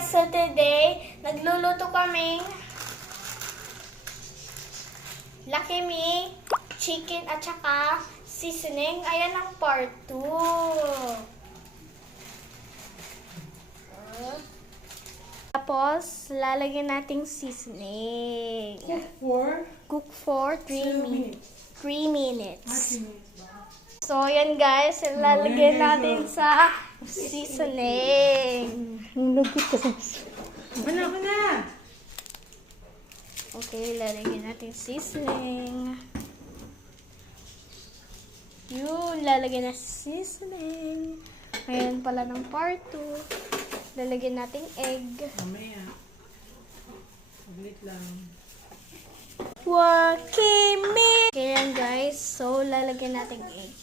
guys, so today, nagluluto kaming Lucky Me, chicken at saka seasoning. Ayan ang part 2. Tapos, lalagyan nating seasoning. Cook for 3 minutes. 3 minutes. So, ayan guys, lalagyan natin sa seasoning. Lugit ka sa Mana? Okay, lalagyan natin seasoning. Yun, lalagyan na seasoning. Ayan pala ng part 2. Lalagyan natin egg. Mamaya. Saglit lang. Wakimi! Okay yan guys, so lalagyan natin egg.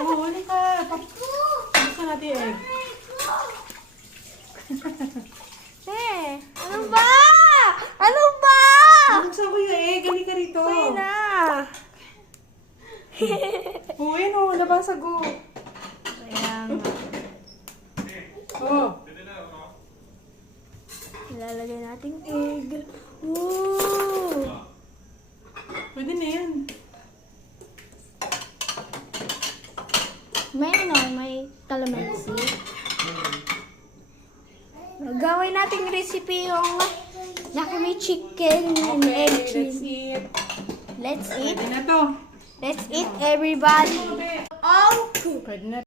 Oh, ano ka? Buksan natin egg. Ano ba? Ano ba? Buksan ko yung egg. Halika rito. Ay na. Oh, yun oh. Nabasag oh. Ayan. Oh. Ilalagay natin egg. Woo! Pwede na yan. May calamansi. Gawin nating recipe yung Lucky Me chicken and egg Let's cheese. eat. Let's eat. Pwede na to. Let's eat everybody. All cooked. Pwede na